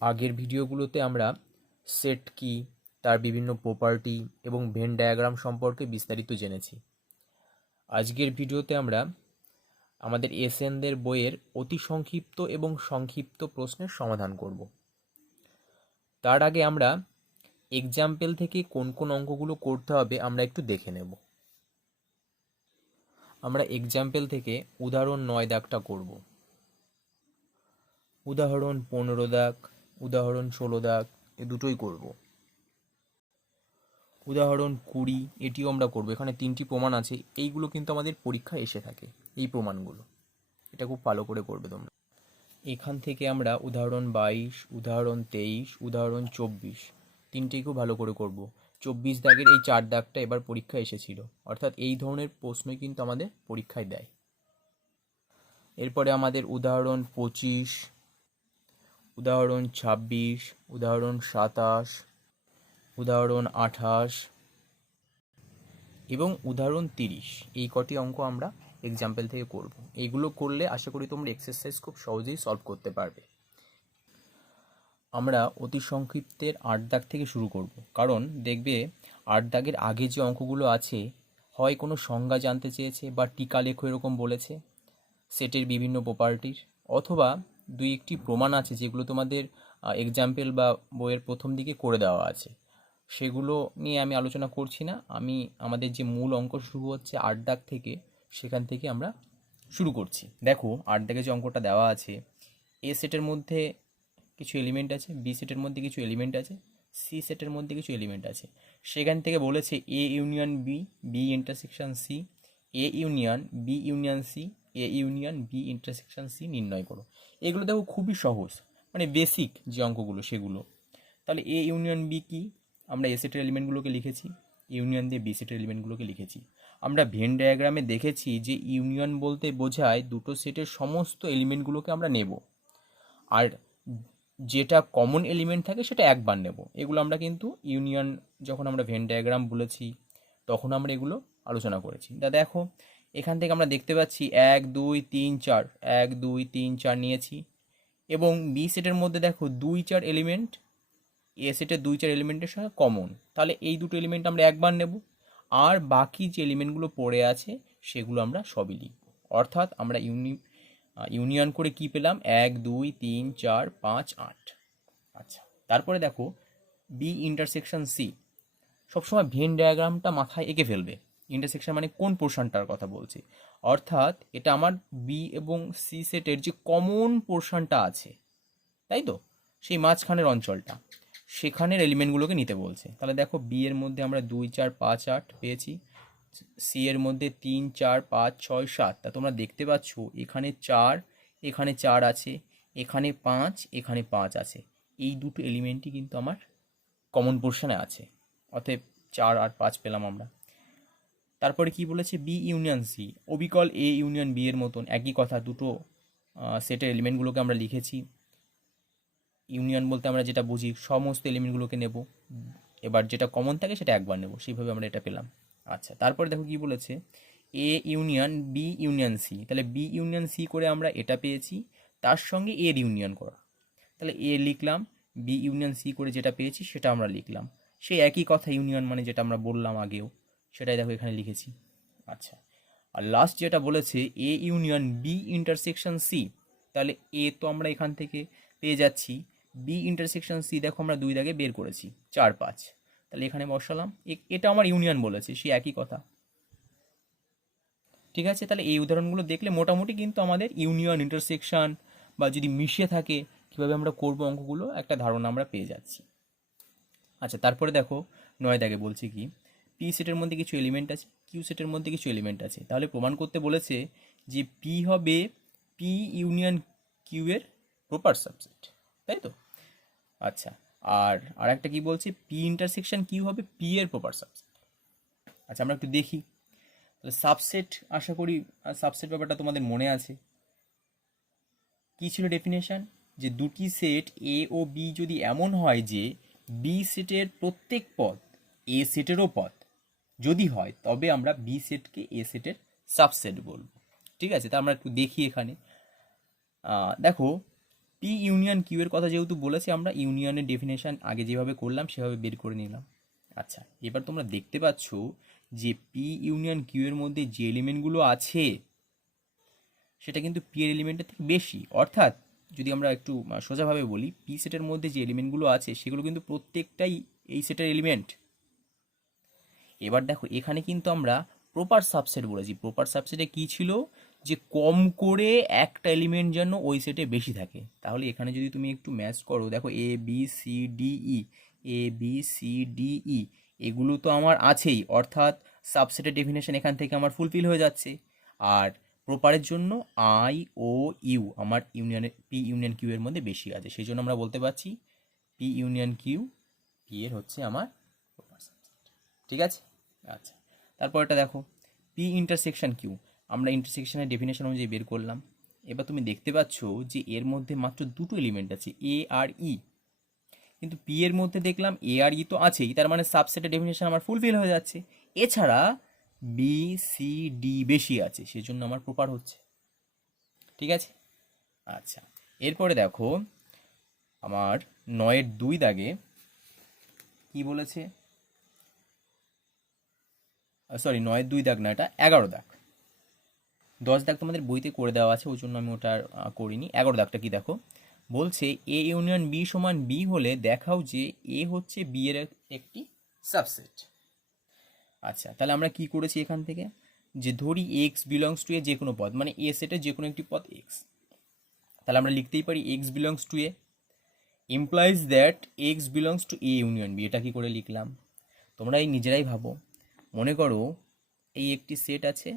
আগের ভিডিওগুলোতে আমরা সেট কি, তার বিভিন্ন প্রপার্টি এবং ভেন ডায়াগ্রাম সম্পর্কে বিস্তারিত জেনেছি। আজকের ভিডিওতে আমরা আমাদের এসএনদের বইয়ের অতি সংক্ষিপ্ত এবং সংক্ষিপ্ত প্রশ্নের সমাধান করব। তার আগে আমরা এক্সাম্পল থেকে কোন কোন অঙ্কগুলো করতে হবে আমরা একটু দেখে নেব। আমরা এক্সাম্পল থেকে উদাহরণ 9 দাগটা করব। উদাহরণ 15 দাগ, উদাহরণ 16 দাগ, এ দুটোই করব। উদাহরণ 20 এটিও আমরা করব। এখানে 3টি প্রমাণ আছে, এইগুলো কিন্তু আমাদের পরীক্ষায় এসে থাকে, এই প্রমাণগুলো। এটা খুব ভালো করে করবে তোমরা। এখান থেকে আমরা উদাহরণ 22, উদাহরণ 23, উদাহরণ 24 তিনটেই খুব ভালো করে করব। 24 দাগের এই 4 দাগটা এবার পরীক্ষায় এসেছিল, অর্থাৎ এই ধরনের প্রশ্নই কিন্তু আমাদের পরীক্ষায় দেয়। এরপরে আমাদের উদাহরণ 25, উদাহরণ 26, উদাহরণ 27, উদাহরণ 28 এবং উদাহরণ 30, এই কটি অঙ্ক আমরা এক্সাম্পল থেকে করব। এইগুলো করলে আশা করি তোমরা এক্সারসাইজ খুব সহজেই সলভ করতে পারবে। আমরা অতি সংক্ষিপ্তের 8 দাগ থেকে শুরু করব, কারণ দেখবে 8 দাগের আগে যে অঙ্কগুলো আছে, হয় কোনো সংজ্ঞা জানতে চেয়েছে বা টিকা লেখো এরকম বলেছে সেটের বিভিন্ন প্রপার্টির, অথবা দুই একটি প্রমাণ আছে যেগুলো তোমাদের এক্সাম্পল বা বইয়ের প্রথম দিকে করে দেওয়া আছে। সেগুলো নিয়ে আমি আলোচনা করছি না, আমি আমাদের যে মূল অঙ্ক শুরু হচ্ছে 8 দাগ থেকে, সেখান থেকে আমরা শুরু করছি। দেখো 8 দাগে যে অঙ্কটা দেওয়া আছে, এ সেটের মধ্যে কিছু এলিমেন্ট আছে, বি সেটের মধ্যে কিছু এলিমেন্ট আছে, সি সেটের মধ্যে কিছু এলিমেন্ট আছে। সেখান থেকে বলেছে এ union B, B intersection C, A union B union C, A union B intersection C নির্ণয় করো। এগুলো দেখো খুবই সহজ, মানে বেসিক যে অঙ্কগুলো সেগুলো। তাহলে এ ইউনিয়ন বি কি, আমরা এ সেটের এলিমেন্টগুলোকে লিখেছি, ইউনিয়ন দিয়ে বি সেটের এলিমেন্টগুলোকে লিখেছি। আমরা ভেন ডায়াগ্রামে দেখেছি যে ইউনিয়ন বলতে বোঝায় দুটো সেটের সমস্ত এলিমেন্টগুলোকে আমরা নেব, আর যেটা কমন এলিমেন্ট থাকে সেটা একবার নেব। এগুলো আমরা কিন্তু ইউনিয়ন যখন আমরা ভেন ডায়াগ্রাম বলেছি তখন আমরা এগুলো আলোচনা করেছি। দেখো এখান থেকে আমরা দেখতে পাচ্ছি 1 2 3 4, 1 2 3 4 নিয়েছি, এবং বি সেটের মধ্যে দেখো 2 4 এলিমেন্ট এ সেটের 2 4 এলিমেন্টের সঙ্গে কমন, তাহলে এই দুটো এলিমেন্ট আমরা একবার নেব, আর বাকি যে এলিমেন্টগুলো পড়ে আছে সেগুলো আমরা সবই লিখব। অর্থাৎ আমরা ইউনিয়ন করে কি পেলাম, 1 2 3 4 5 8। আচ্ছা, তারপরে দেখো বি ইন্টারসেকশন সি, সবসময় ভেন ডায়াগ্রামটা মাথায় এঁকে ফেলবে। ইন্টারসেকশন মানে কোন পোর্শনটার কথা বলছি, অর্থাৎ এটা আমার বি এবং সি সেটের যে কমন পোর্শনটা আছে, তাই তো, সেই মাঝখানের অঞ্চলটা, সেখানের এলিমেন্টগুলোকে নিতে বলছে। তাহলে দেখো বি এর মধ্যে আমরা 2 4 5 8 পেয়েছি, সি এর মধ্যে 3 4 5 6 7, তা তোমরা দেখতে পাচ্ছ এখানে 4, এখানে 4 আছে, এখানে 5, এখানে 5 আছে। এই দুটো এলিমেন্টই কিন্তু আমার কমন পোর্শনে আছে, অতএব 4 আর 5 পেলাম আমরা। তারপরে কি বলেছে, বি ইউনিয়ন সি, অবিকল এ ইউনিয়ন বি এর মতন, একই কথা, দুটো সেটের এলিমেন্টগুলোকে আমরা লিখেছি। ইউনিয়ন বলতে আমরা যেটা বুঝি সমস্ত এলিমেন্টগুলোকে নেব, এবার যেটা কমন থাকে সেটা একবার নেব, সেইভাবে আমরা এটা পেলাম। আচ্ছা, তারপরে দেখো কি বলেছে, এ ইউনিয়ন বি ইউনিয়ন সি, তাহলে বি ইউনিয়ন সি করে আমরা এটা পেয়েছি, তার সঙ্গে এর ইউনিয়ন করা, তাহলে এ লিখলাম, বি ইউনিয়ন সি করে যেটা পেয়েছি সেটা আমরা লিখলাম। সেই একই কথা, ইউনিয়ন মানে যেটা আমরা বললাম আগেও, সেটাই দেখো এখানে লিখেছি। আচ্ছা, আর লাস্ট যেটা বলেছে এ ইউনিয়ন বি ইন্টারসেকশন সি, তাহলে এ তো আমরা এখান থেকে পেয়ে যাচ্ছি, বি ইন্টারসেকশন সি দেখো আমরা 2 দাগে বের করেছি 4 5, তাহলে এখানে বসালাম, এটা আমার ইউনিয়ন বলেছে, সেই একই কথা। ঠিক আছে, তাহলে এই উদাহরণগুলো দেখলে মোটামুটি কিন্তু আমাদের ইউনিয়ন ইন্টারসেকশন বা যদি মিশে থাকে কীভাবে আমরা করবো অঙ্কগুলো একটা ধারণা আমরা পেয়ে যাচ্ছি। আচ্ছা, তারপরে দেখো 9 দাগে বলছে কি, পি সেটের মধ্যে কিছু এলিমেন্ট আছে, কিউ সেটের মধ্যে কিছু এলিমেন্ট আছে, তাহলে প্রমাণ করতে বলেছে যে পি হবে পি ইউনিয়ন কিউ এর প্রপার সাবসেট, তাই তো। আচ্ছা, আর একটা কি বলছে, পি ইন্টারসেকশন কিউ হবে পি এর প্রপার সাবসেট। আচ্ছা, আমরা একটু দেখি, তাহলে সাবসেট, আশা করি সাবসেট ব্যাপারটা তোমাদের মনে আছে। কি ছিল ডেফিনেশন, যে দুটি সেট এ ও বি যদি এমন হয় যে বি সেটের প্রত্যেক পদ এ সেটেরও পদ যদি হয়, তবে আমরা বি সেটকে এ সেটের সাবসেট বলবো। ঠিক আছে, তা আমরা একটু দেখি এখানে। দেখো পি ইউনিয়ন কিউ এর কথা যেহেতু বলেছি, আমরা ইউনিয়নের ডেফিনেশন আগে যেভাবে করলাম সেভাবে বের করে নিলাম। আচ্ছা, এবার তোমরা দেখতে পাচ্ছ যে পি ইউনিয়ন কিউ এর মধ্যে যে এলিমেন্টগুলো আছে সেটা কিন্তু পি এর এলিমেন্টের থেকে বেশি। অর্থাৎ যদি আমরা একটু সোজাভাবে বলি, পি সেটের মধ্যে যে এলিমেন্টগুলো আছে সেগুলো কিন্তু প্রত্যেকটাই এই সেটের এলিমেন্ট। এবার দেখো এখানে কিন্তু আমরা প্রপার সাবসেট বলেছি। প্রপার সাবসেটে কি ছিল, যে কম করে একটা এলিমেন্ট যেন ওই সেটে বেশি থাকে। তাহলে এখানে যদি তুমি একটু ম্যাচ করো, দেখো A B C D E, A B C D E এগুলো তো আমার আছেই, অর্থাৎ সাবসেটের ডেফিনেশন এখান থেকে আমার ফুলফিল হয়ে যাচ্ছে। আর প্রপারের জন্য আই ও ইউ আমার ইউনিয়নের পি ইউনিয়ন কিউ এর মধ্যে বেশি আছে, সেই জন্য আমরা বলতে পারছি পি ইউনিয়ন কিউ পি এর হচ্ছে আমার প্রপার সাবসেট। ঠিক আছে। আচ্ছা, তারপর এটা দেখো পি ইন্টারসেকশন কিউ, আমরা ইন্টারসেকশনের ডেফিনেশন অনুযায়ী বের করলাম। এবার তুমি দেখতে পাচ্ছ যে এর মধ্যে মাত্র দুটো এলিমেন্ট আছে, এ আর ই, কিন্তু পি এর মধ্যে দেখলাম এ আর ই তো আছেই, তার মানে সাবসেটের ডেফিনেশন আমার ফুলফিল হয়ে যাচ্ছে। এছাড়া বি সি ডি বেশি আছে, সেজন্য আমার প্রপার হচ্ছে। ঠিক আছে। আচ্ছা, এরপরে দেখো আমার 9-2 দাগে কি বলেছে, সরি 9-2 দাগ না, এটা 11 দাগ। 10 দাগ তোমাদের বইতে করে দেওয়া আছে, ওই জন্য আমি ওটা আর করিনি। 11 দাগটা কি দেখো, বলছে এ ইউনিয়ন বি সমান বি হলে দেখাও যে এ হচ্ছে বি এর একটি সাবসেট। আচ্ছা, তাহলে আমরা কি করেছি এখান থেকে, যে ধরি এক্স বিলংস টু এ যে কোনো পদ, মানে এ সেটের যে কোনো একটি পদ এক্স, তাহলে আমরা লিখতেই পারি X belongs to A implies that X belongs to A union B. এটা কি করে লিখলাম, তোমরা এই নিজেরাই ভাবো। মনে করো এই একটি সেট আছে,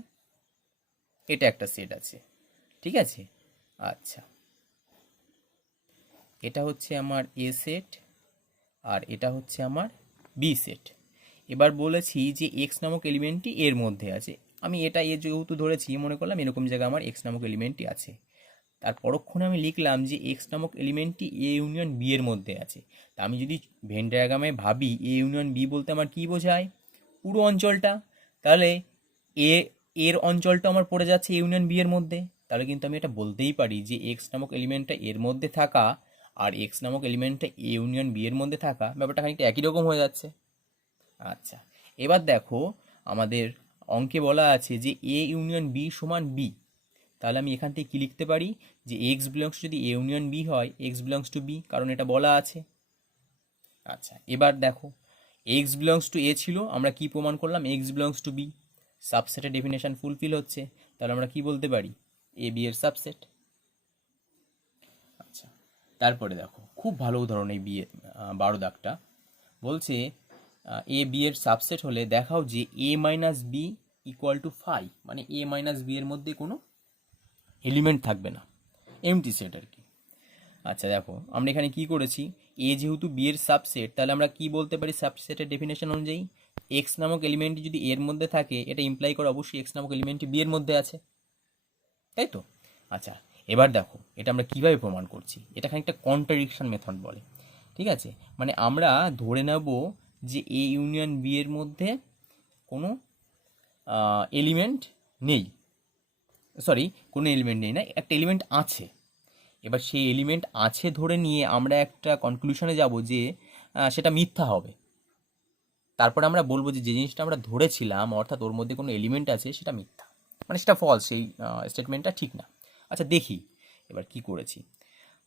এটা একটা সেট আছে, ঠিক আছে। আচ্ছা, এটা হচ্ছে আমার এ সেট আর এটা হচ্ছে আমার বি সেট। এবার বলেছি যে এক্স নামক এলিমেন্টটি এর মধ্যে আছে। আমি এটা এ যেহেতু ধরেছি, মনে করলাম এরকম জায়গায় আমার এক্স নামক এলিমেন্টটি আছে। তার পরক্ষণে আমি লিখলাম যে এক্স নামক এলিমেন্টটি এ ইউনিয়ন বি এর মধ্যে আছে। তা আমি যদি ভেন ডায়াগ্রামে ভাবি, এ ইউনিয়ন বি বলতে আমার কী বোঝায়, পুরো অঞ্চলটা। তাহলে এ এর অঞ্চলটা আমার পড়ে যাচ্ছে এ ইউনিয়ন বি এর মধ্যে। তাহলে কিন্তু আমি এটা বলতেই পারি যে এক্স নামক এলিমেন্টটা এর মধ্যে থাকা আর এক্স নামক এলিমেন্টটা এ ইউনিয়ন বি এর মধ্যে থাকা, ব্যাপারটা খানিকটা একই রকম হয়ে যাচ্ছে। আচ্ছা, এবার দেখো আমাদের অঙ্কে বলা আছে যে এ ইউনিয়ন বি সমান বি। তাহলে আমি এখান থেকে কী লিখতে পারি, যে এক্স বিলংস যদি এ ইউনিয়ন বি হয়, এক্স বিলংস টু বি, কারণ এটা বলা আছে। আচ্ছা, এবার দেখো এক্স বিলংস টু এ ছিল, আমরা কি প্রমাণ করলাম, এক্স বিলংস টু বি, সাবসেটের ডেফিনেশন ফুলফিল হচ্ছে। তাহলে আমরা কি বলতে পারি, এ বি এর সাবসেট। আচ্ছা, তারপরে দেখো খুব ভালো উদাহরণ এই বি 12 দাগটা, বলছে এ বি এর সাবসেট হলে দেখাও যে a minus B equal to phi, মানে এ মাইনাস বি এর মধ্যে কোনো এলিমেন্ট থাকবে না, এমটি সেট আর কি। আচ্ছা দেখো আমরা এখানে কি করেছি, এ যেহেতু বি এর সাবসেট, তাহলে আমরা কি বলতে পারি সাবসেটের ডেফিনেশন অনুযায়ী, এক্স নামক এলিমেন্টটি যদি এর মধ্যে থাকে, এটা ইমপ্লাই করে অবশ্যই এক্স নামক এলিমেন্টটি বি এর মধ্যে আছে, তাই তো। আচ্ছা, এবার দেখো এটা আমরা কিভাবে প্রমাণ করছি, এটা খানিকটা কন্ট্রাডিকশন মেথড বলে। ঠিক আছে, মানে আমরা ধরে নেব যে এ ইউনিয়ন বি এর মধ্যে কোনো এলিমেন্ট নেই, সরি কোনো এলিমেন্ট নেই না, একটা এলিমেন্ট আছে। এবার সেই এলিমেন্ট আছে ধরে নিয়ে আমরা একটা কনক্লুশনে যাব যে সেটা মিথ্যা হবে। তারপরে আমরা বলবো যে যে জিনিসটা আমরা ধরেছিলাম, অর্থাৎ ওর মধ্যে কোনো এলিমেন্ট আছে, সেটা মিথ্যা, মানে সেটা ফলস, সেই স্টেটমেন্টটা ঠিক না। আচ্ছা দেখি এবার কি করেছি,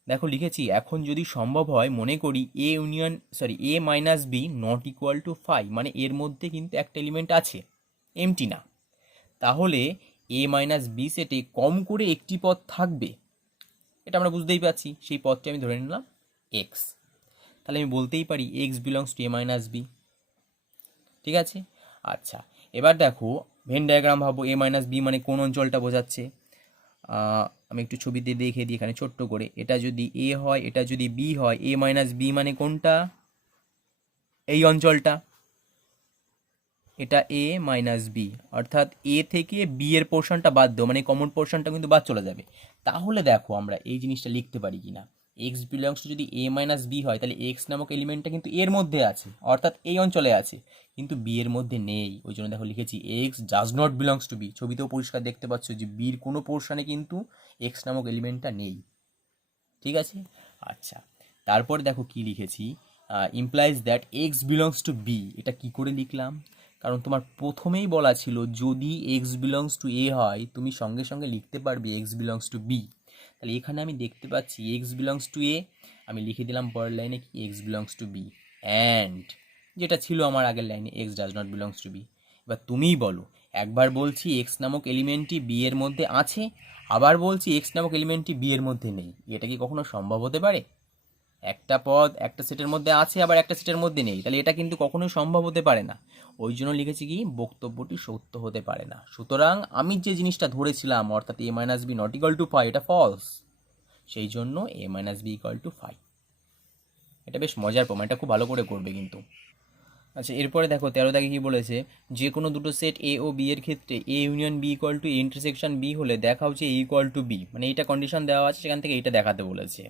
দেখো লিখেছি এখন যদি সম্ভব হয় মনে করি A union sorry A minus B not equal to phi, মানে এর মধ্যে কিন্তু একটা এলিমেন্ট আছে, এমটি না। তাহলে এ মাইনাস বি সেটে কম করে একটি পদ থাকবে, এটা আমরা বুঝতেই পারছি, সেই পদটি আমি ধরে নিলাম এক্স। তাহলে আমি বলতেই পারি X belongs to A minus B. ঠিক আছে। আচ্ছা, এবার দেখো ভেন ডায়াগ্রাম ভাবো, এ মাইনাস বি মানে কোন অঞ্চলটা বোঝাচ্ছে, আমি একটু ছবিতে দেখে দিই এখানে ছোট্ট করে, এটা যদি এ হয় এটা যদি বি হয়, এ মাইনাস বি মানে কোনটা, এই অঞ্চলটা, এটা এ মাইনাস বি, অর্থাৎ এ থেকে বি এর পোর্শনটা বাদ দেবো, মানে কমন পোর্শনটা কিন্তু বাদ চলে যাবে। তাহলে দেখো আমরা এই জিনিসটা লিখতে পারি কিনা, এক্স বিলংস টু যদি এ মাইনাস বি হয়, তাহলে এক্স নামক এলিমেন্টটা কিন্তু এর মধ্যে আছে, অর্থাৎ এই অঞ্চলে আছে, কিন্তু বি এর মধ্যে নেই। ওই জন্য দেখো লিখেছি x does not belongs to b. ছবিতেও পরিষ্কার দেখতে পাচ্ছ যে বির কোনো পোর্শনে কিন্তু এক্স নামক এলিমেন্টটা নেই। ঠিক আছে। আচ্ছা, তারপর দেখো কি লিখেছি, implies that X belongs to B. এটা কি করে লিখলাম, কারণ তোমার প্রথমেই বলা ছিল যদি এক্স বিলংস টু এ হয় তুমি সঙ্গে সঙ্গে লিখতে পারবে এক্স বিলংস টু বি। তাহলে এখানে আমি দেখতে পাচ্ছি এক্স বিলংস টু এ, আমি লিখে দিলাম পরের লাইনে কি X belongs to B, and যেটা ছিল আমার আগের লাইনে X does not belongs to B. এবার তুমিই বলো, একবার বলছি এক্স নামক এলিমেন্টটি বি এর মধ্যে আছে, আবার বলছি এক্স নামক এলিমেন্টটি বি এর মধ্যে নেই, এটা কি কখনো সম্ভব হতে পারে? একটা পদ একটা সেটের মধ্যে আছে আবার একটা সেটের মধ্যে নেই, তাহলে এটা কিন্তু কখনোই সম্ভব হতে পারে না। ওই জন্য লিখেছি কি বক্তব্যটি সত্য হতে পারে না। সুতরাং আমি যে জিনিসটা ধরেছিলাম অর্থাৎ a minus B not equal to five, এটা ফলস। সেই জন্য a minus b equal to five. এটা বেশ মজার প্রমাণ, এটা খুব ভালো করে করবে কিন্তু। আচ্ছা, এরপরে দেখো 13 দাগে কি বলেছে, যে কোনো দুটো সেট এ ও বি এর ক্ষেত্রে A union B equal to A intersection B হলে দেখা হচ্ছে এ ইকুয়াল টু বি, মানে এইটা কন্ডিশন দেওয়া আছে, সেখান থেকে এইটা দেখাতে বলেছে।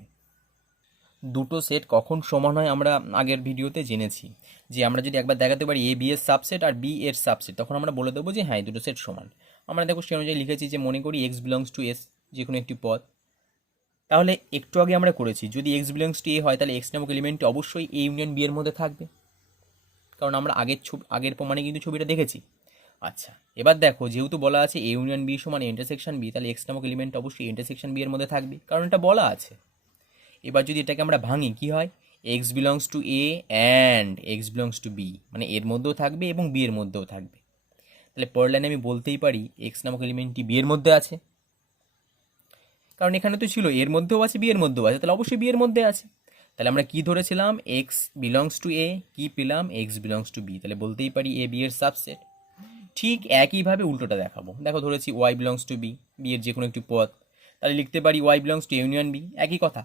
দুটো সেট কখন সমান হয় আমরা আগের ভিডিওতে জেনেছি, যে আমরা যদি একবার দেখাতে পারি এ বি এর সাবসেট আর বি এর সাবসেট, তখন আমরা বলে দেবো যে হ্যাঁ দুটো সেট সমান। আমরা দেখো সে অনুযায়ী লিখেছি যে মনে করি এক্স বিলংস টু এস, যে কোনো একটি পদ। তাহলে একটু আগে আমরা করেছি যদি এক্স বিলংস টু এ হয় তাহলে এক্স নামক এলিমেন্টটি অবশ্যই এ ইউনিয়ন বি এর মধ্যে থাকবে, কারণ আমরা আগের প্রমাণে কিন্তু ছবিটা দেখেছি। আচ্ছা, এবার দেখো যেহেতু বলা আছে এ ইউনিয়ন বি সমান ইন্টারসেকশন বি, তাহলে এক্স নামক এলিমেন্ট অবশ্যই ইন্টারসেকশন বি এর মধ্যে থাকবে, কারণ এটা বলা আছে। এবার যদি এটাকে আমরা ভাঙি কি হয়, X belongs to A and X belongs to B, মানে এর মধ্যেও থাকবে এবং বি এর মধ্যেও থাকবে। তাহলে পরের লাইনে আমি বলতেই পারি এক্স নামক এলিমেন্টটি বি এর মধ্যে আছে, কারণ এখানে তো ছিল এর মধ্যেও আছে বি এর মধ্যেও আছে, তাহলে অবশ্যই বি এর মধ্যে আছে। তাহলে আমরা কি ধরেছিলাম এক্স বিলংস টু এ, কি পেলাম এক্স বিলংস টু বি, তাহলে বলতেই পারি এ বি এর সাবসেট। ঠিক একইভাবে উল্টোটা দেখাবো, দেখো ধরেছি Y belongs to B, B এর যে কোনো একটি পদ, তাহলে লিখতে পারি Y belongs to union B, একই কথা।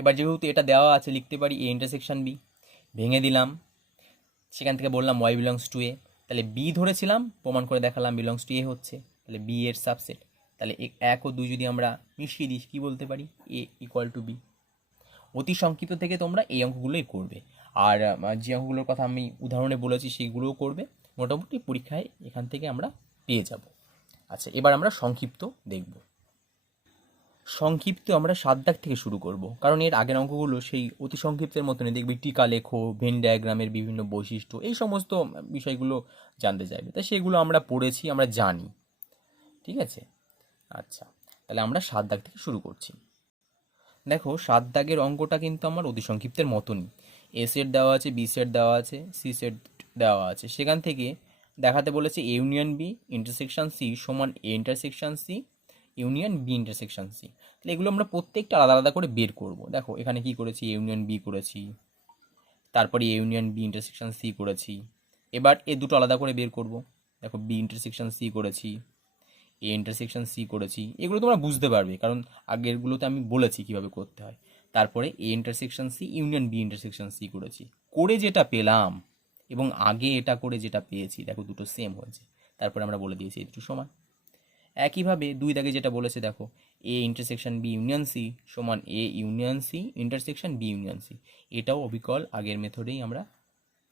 এবার যেহেতু এটা দেওয়া আছে লিখতে পারি এ ইন্টারসেকশন বি, ভেঙে দিলাম, সেখান থেকে বললাম ওয়াই বিলংস টু এ, তাহলে বি ধরেছিলাম প্রমাণ করে দেখালাম বিলংস টু এ হচ্ছে, তাহলে বি এর সাবসেট। তাহলে এক ও দুই যদি আমরা মিশিয়ে দিই কী বলতে পারি এ ইকুয়াল টু বি। অতি সংক্ষিপ্ত থেকে তোমরা এই অঙ্কগুলোই করবে, আর যে অঙ্কগুলোর কথা আমি উদাহরণে বলেছি সেইগুলোও করবে, মোটামুটি পরীক্ষায় এখান থেকে আমরা পেয়ে যাব। আচ্ছা, এবার আমরা সংক্ষিপ্ত দেখব। সংক্ষিপ্ত আমরা 7 দাগ থেকে শুরু করব, কারণ এর আগের অঙ্কগুলো সেই অতি সংক্ষিপ্তের মতনই, দেখবে টিকা লেখো, ভেন ডায়াগ্রামের বিভিন্ন বৈশিষ্ট্য, এই সমস্ত বিষয়গুলো জানতে চাইবে, তাই সেগুলো আমরা পড়েছি, আমরা জানি। ঠিক আছে। আচ্ছা, তাহলে আমরা 7 দাগ থেকে শুরু করছি। দেখো 7 দাগের অঙ্কটা কিন্তু আমার অতি সংক্ষিপ্তের মতনই, এ সেট দেওয়া আছে, বি সেট দেওয়া আছে, সি সেট দেওয়া আছে, সেখান থেকে দেখাতে বলেছে এ ইউনিয়ন বি ইন্টারসেকশন সি সমান a intersection C union B intersection C. তাহলে এগুলো আমরা প্রত্যেকটা আলাদা আলাদা করে বের করব। দেখো এখানে কি করেছি, এ ইউনিয়ন বি করেছি, তারপরে A union B intersection C করেছি, এবার এ দুটো আলাদা করে বের করব। দেখো বি ইন্টারসেকশন সি করেছি, এ ইন্টারসেকশন সি করেছি, এগুলো তোমরা বুঝতে পারবে কারণ আগেরগুলোতে আমি বলেছি কিভাবে করতে হয়। তারপরে A intersection C union B intersection C করেছি, করে যেটা পেলাম এবং আগে এটা করে যেটা পেয়েছি দেখো দুটো সেম হয়েছে, তারপরে আমরা বলে দিয়েছি এই দুটো সমান। একইভাবে 2 দাগে যেটা বলেছে দেখো a intersection B union c সমান a union c intersection B union c, এটাও অবিকল আগের মেথডেই আমরা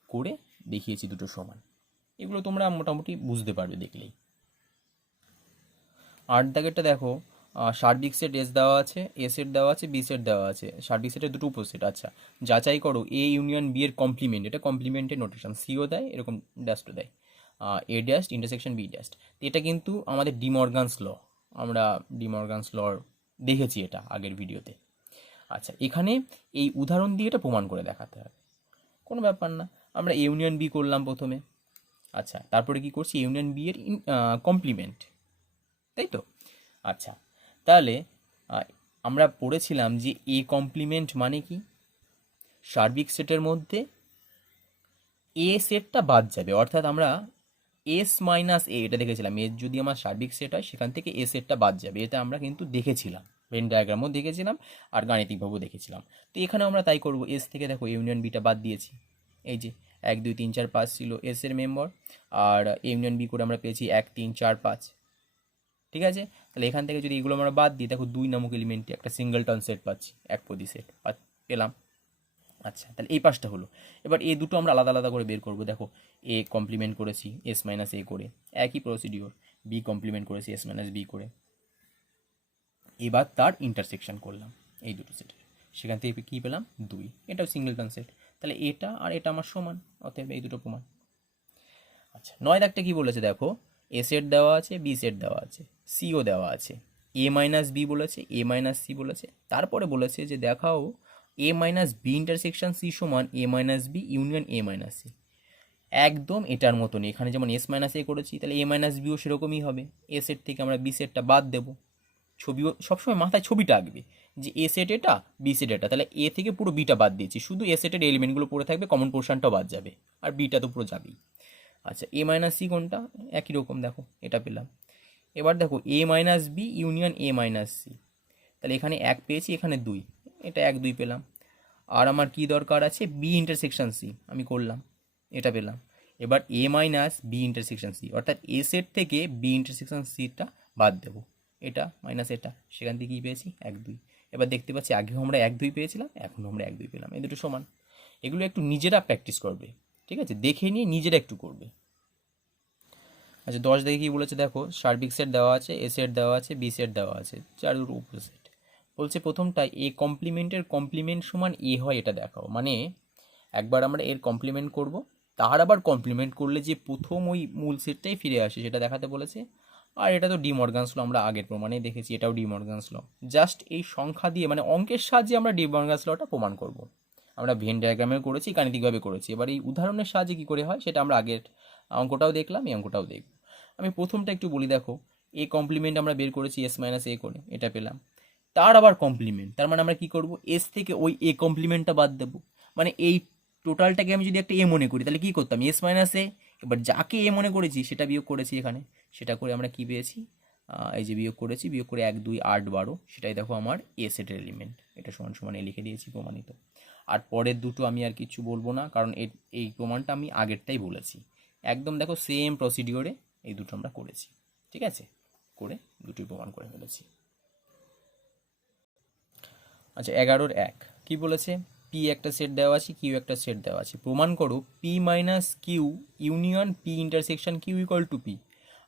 করে দেখিয়েছি দুটো সমান। এগুলো তোমরা মোটামুটি বুঝতে পারবে দেখলেই। 8 দাগেরটা দেখো সার্বিক সেট এস দেওয়া আছে, এ সেট দেওয়া আছে, বি সেট দেওয়া আছে, সার্বিক সেটের দুটো উপসেট। আচ্ছা, যাচাই করো এ ইউনিয়ন বি এর কমপ্লিমেন্ট, এটা কমপ্লিমেন্টের নোটেশন, সিও দেয় এরকম ড্যাশও দেয়, a dash intersection B dash. এটা কিন্তু আমাদের ডিমর্গানস ল, আমরা ডিমর্গানস ল দেখেছি এটা আগের ভিডিওতে। আচ্ছা, এখানে এই উদাহরণ দিয়ে এটা প্রমাণ করে দেখাতে হবে, কোনো ব্যাপার না। আমরা এ ইউনিয়ন বি করলাম প্রথমে, আচ্ছা তারপরে কি করছি ইউনিয়ন বি এর কমপ্লিমেন্ট, তাই তো। আচ্ছা, তাহলে আমরা পড়েছিলাম যে এ কমপ্লিমেন্ট মানে কি, সার্বিক সেটের মধ্যে এ সেটটা বাদ যাবে, অর্থাৎ আমরা এস মাইনাস এ এটা দেখেছিলাম, এর যদি আমার সার্বিক সেট হয় সেখান থেকে এ সেটটা বাদ যাবে, এটা আমরা কিন্তু দেখেছিলাম, ভেন ডায়াগ্রামও দেখেছিলাম আর গাণিতিকভাবেও দেখেছিলাম। তো এখানে আমরা তাই করব, এস থেকে দেখো ইউনিয়ন বিটা বাদ দিয়েছি, এই যে 1 2 3 4 5 ছিল এস এর মেম্বার, আর ইউনিয়ন বি করে আমরা পেয়েছি 1 3 4 5। ঠিক আছে, তাহলে এখান থেকে যদি এগুলো আমরা বাদ দিই দেখো 2 নামক এলিমেন্টে একটা সিঙ্গলটন সেট পাচ্ছি, এক পদি সেট পেলাম। আচ্ছা, তাহলে এই পাশটা হলো। এবার এই দুটো আমরা আলাদা আলাদা করে বের করব। দেখো এ কমপ্লিমেন্ট করেছি এস মাইনাস এ করে, একই প্রসিডিওর, বি কমপ্লিমেন্ট করেছি এস মাইনাস বি করে, এবার তার ইন্টারসেকশন করলাম এই দুটো সেটের, সেখান থেকে কী পেলাম 2, এটাও সিঙ্গেলটন সেট। তাহলে এটা আর এটা আমার সমান, অতএব এই দুটো প্রমাণ। আচ্ছা 9 দাগটা কী বলেছে দেখো, এ সেট দেওয়া আছে, বি সেট দেওয়া আছে, সিও দেওয়া আছে, এ মাইনাস বি বলেছে, এ মাইনাস সি বলেছে, তারপরে বলেছে যে দেখাও a minus B intersection c সমান a minus B union a minus c. একদম এটার মতনই, এখানে যেমন এস মাইনাস এ করেছি, তাহলে এ মাইনাস বিও সেরকমই হবে। এ সেট থেকে আমরা বি সেটটা বাদ দেবো, ছবিও সবসময় মাথায় ছবিটা আঁকবে যে এ সেট এটা, বি সেট এটা, তাহলে এ থেকে পুরো বিটা বাদ দিয়েছি, শুধু এ সেটের এলিমেন্টগুলো পড়ে থাকবে, কমন পোর্শনটাও বাদ যাবে, আর বিটা তো পুরো যাবেই। আচ্ছা এ মাইনাস সি কোনটা, একই রকম দেখো এটা পেলাম। এবার দেখো a minus B union a minus c, তাহলে এখানে 1 পেয়েছি, এখানে 2, এটা 1 2 পেলাম। আর আমার কি দরকার আছে, বি ইন্টারসেকশন সি, আমি করলাম, এটা পেলাম। এবার এ মাইনাস বি ইন্টারসেকশন সি, অর্থাৎ এ সেট থেকে বি ইন্টারসেকশন সিটা বাদ দেবো, এটা মাইনাস এটা, সেখান থেকে কী পেয়েছি 1 2। এবার দেখতে পাচ্ছি আগেও আমরা 1 2 পেয়েছিলাম, এখনও আমরা 1 2 পেলাম, এই দুটো সমান। এগুলো একটু নিজেরা প্র্যাকটিস করবে, ঠিক আছে, দেখে নিয়ে নিজেরা একটু করবে। আচ্ছা 10 দেখে কী বলেছে দেখো, সার্বিক সেট দেওয়া আছে, এ সেট দেওয়া আছে, বি সেট দেওয়া আছে, চার উপসেট। বলছে প্রথমটা এ কমপ্লিমেন্টের কমপ্লিমেন্ট সমান এ হয় এটা দেখাও, মানে একবার আমরা এর কমপ্লিমেন্ট করব, তার আবার কমপ্লিমেন্ট করলে যে প্রথম ওই মূল সেটটাই ফিরে আসে সেটা দেখাতে বলেছে। আর এটা তো ডি মর্গানস ল, আমরা আগের প্রমাণেই দেখেছি, এটাও ডি মর্গানস ল। জাস্ট এই সংখ্যা দিয়ে মানে অঙ্কের সাহায্যে আমরা ডি মর্গানস লটা প্রমাণ করব। আমরা ভেন ডায়াগ্রামেও করেছি, গাণিতিকভাবে করেছি, এবার এই উদাহরণের সাহায্যে কী করে হয় সেটা আমরা আগের অঙ্কটাও দেখলাম, এই অঙ্কটাও দেখব। আমি প্রথমটা একটু বলি দেখো, এ কমপ্লিমেন্ট আমরা বের করেছি এস মাইনাস এ করে, এটা পেলাম। তার আবার কমপ্লিমেন্ট, তার মানে আমরা কি করব, এস থেকে ওই এ কমপ্লিমেন্টটা বাদ দেবো, মানে এই টোটালটাকে আমি যদি একটা এ মনে করি তাহলে কী করতাম, এস মাইনাস এ, এবার যাকে এ মনে করেছি সেটা বিয়োগ করেছি এখানে, সেটা করে আমরা কি পেয়েছি, এই যে বিয়োগ করেছি, বিয়োগ করে 1 2 8 12, সেটাই দেখো আমার এ সেটের এলিমেন্ট, এটা সমান সমান এ লিখে দিয়েছি, প্রমাণিত। আর পরের দুটো আমি আর কিছু বলবো না, কারণ এই প্রমাণটা আমি আগেরটাই বলেছি, একদম দেখো সেম প্রসিডিওরে এই দুটো আমরা করেছি, ঠিক আছে, করে দুটোই প্রমাণ করে ফেলেছি। আচ্ছা 11-1 কী বলেছে, পি একটা সেট দেওয়া আছে, কিউ একটা সেট দেওয়া আছে, প্রমাণ করো P minus Q union P intersection Q equal to P.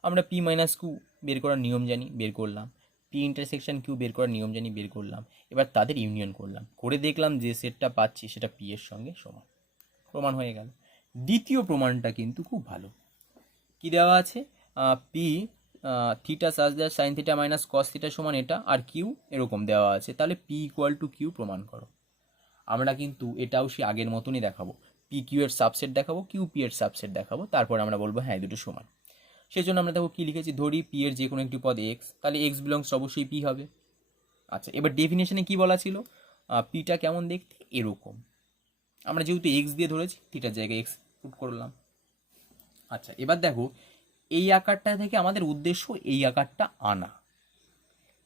আমরা পি মাইনাস কিউ বের করার নিয়ম জানি, বের করলাম, পি ইন্টারসেকশন কিউ বের করার নিয়ম জানি, বের করলাম, এবার তাদের ইউনিয়ন করলাম, করে দেখলাম যে সেটটা পাচ্ছি সেটা পি এর সঙ্গে সমান, প্রমাণ হয়ে গেল। দ্বিতীয় প্রমাণটা কিন্তু খুব ভালো, কি দেওয়া আছে, P theta such that sine theta minus cos theta সমান এটা, আর কিউ এরকম দেওয়া আছে, তাহলে পি ইকুয়াল টু কিউ প্রমাণ করো। আমরা কিন্তু এটাও সে আগের মতনই দেখাবো, পি কিউ এর সাবসেট দেখাবো, কিউ পি এর সাবসেট দেখাবো, তারপর আমরা বলবো হ্যাঁ দুটো সমান। সেই জন্য আমরা দেখো কী লিখেছি, ধরি পি এর যে কোনো একটি পদ এক্স, তাহলে এক্স বিলংস অবশ্যই পি হবে। আচ্ছা এবার ডেফিনেশনে কি বলা ছিল, পিটা কেমন দেখতে, এরকম। আমরা যেহেতু এক্স দিয়ে ধরেছি, থিটার জায়গায় এক্স পুট করলাম। আচ্ছা এবার দেখো এই আকারটা থেকে আমাদের উদ্দেশ্য এই আকারটা আনা,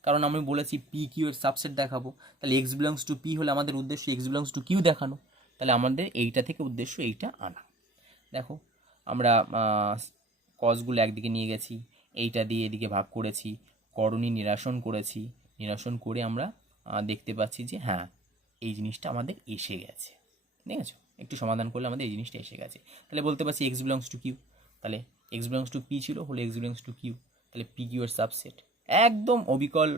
কারণ আমি বলেছি পি কিউ এর সাবসেট দেখাবো, তাহলে এক্স বিলংস টু পি হলে আমাদের উদ্দেশ্য এক্স বিলংস টু কিউ দেখানো, তাহলে আমাদের এইটা থেকে উদ্দেশ্য এইটা আনা। দেখো আমরা কসগুলো একদিকে নিয়ে গেছি, এইটা দিয়ে এদিকে ভাগ করেছি, করণী নিরসন করেছি, নিরসন করে আমরা দেখতে পাচ্ছি যে হ্যাঁ এই জিনিসটা আমাদের এসে গেছে, ঠিক আছে, একটু সমাধান করলে আমাদের এই জিনিসটা এসে গেছে। তাহলে বলতে পারছি এক্স বিলংস টু কিউ, তাহলে এক্স বিলংস টু পি ছিল, হলো এক্স বিলংস টু কিউ, তাহলে পি কিউ এর সাবসেট একদম অবিকল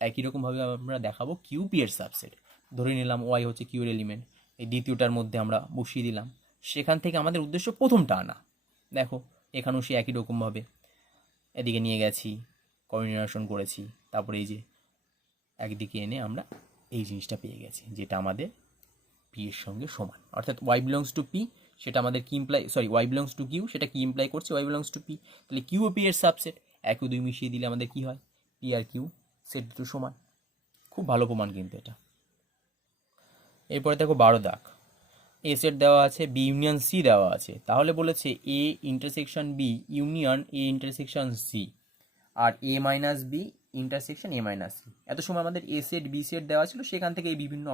একই রকমভাবে আমরা দেখাবো কিউ পি এর সাবসেট। ধরে নিলাম ওয়াই হচ্ছে কিউ এর এলিমেন্ট, এই দ্বিতীয়টার মধ্যে আমরা বসিয়ে দিলাম, সেখান থেকে আমাদের উদ্দেশ্য প্রথমটা আনা। দেখো এখানেও সে একই রকমভাবে এদিকে নিয়ে গেছি, কমিউনিকেশন করেছি, তারপরে এই যে একদিকে এনে আমরা এই জিনিসটা পেয়ে গেছি যেটা আমাদের পি এর সঙ্গে সমান, অর্থাৎ ওয়াই বিলংস টু পি সেটা আমাদের কি imply, sorry Y belongs to Q সেটা কি ইমপ্লাই করছে, ওয়াই বিলংস টু পি, তাহলে কিউ ও পি এর সাবসেট, এক ও দুই মিশিয়ে দিলে আমাদের কি হয়, পি আর কিউ সেট দুটো সমান। খুব ভালো প্রমাণ কিন্তু এটা। এরপরে দেখো 12 দাগ, এ সেট দেওয়া আছে, বি ইউনিয়ন সি দেওয়া আছে, তাহলে বলেছে A intersection B union A intersection C, আর A minus B intersection A minus C. এত সময় আমাদের এ সেট বি সেট দেওয়া ছিল, সেখান থেকে এই বিভিন্ন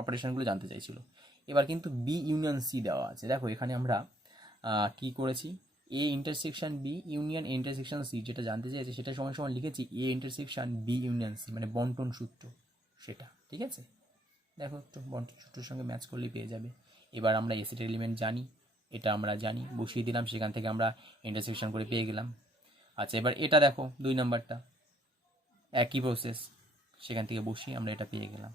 অপারেশনগুলো জানতে চাইছিল। এবার কিন্তু বি ইউনিয়ন সি দেওয়া আছে, দেখো এখানে আমরা কি করেছি, A intersection B union A intersection C যেটা জানতে চাইছে সেটা সময় সময় লিখেছি A intersection B union C, মানে বন্টন সূত্র সেটা, ঠিক আছে, দেখো একটু বন্টন সূত্রের সঙ্গে ম্যাচ করলেই পেয়ে যাবে। এবার আমরা এ সেটের এলিমেন্ট জানি, এটা আমরা জানি, বসিয়ে দিলাম, সেখান থেকে আমরা ইন্টারসেকশন করে পেয়ে গেলাম। আচ্ছা এবার এটা দেখো 2 নাম্বারটা, একই প্রসেস, সেখান থেকে বসিয়ে আমরা এটা পেয়ে গেলাম।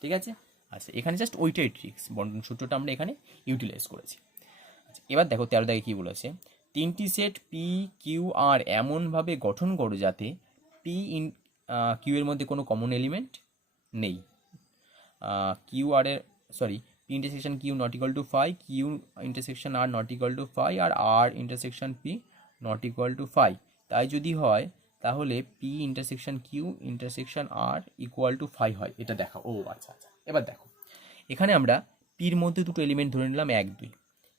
ঠিক আছে, আচ্ছা এখানে জাস্ট ওইটাই ট্রিক্স, বন্টন সূত্রটা আমরা এখানে ইউটিলাইজ করেছি। আচ্ছা এবার দেখো 13 দাগে কী বলেছে, তিনটি সেট পি কিউ আর এমনভাবে গঠন করো যাতে পি ইন কিউ এর মধ্যে কোনো কমন এলিমেন্ট নেই। কিউ আর এর sorry P intersection Q not equal to phi, Q intersection R not equal to phi, R intersection P not equal to phi. তাই যদি হয় তাহলে P intersection Q intersection R equal to phi হয়, এটা দেখো। ও আচ্ছা আচ্ছা, এবার দেখো এখানে আমরা পির মধ্যে দুটো এলিমেন্ট ধরে নিলাম 1 2,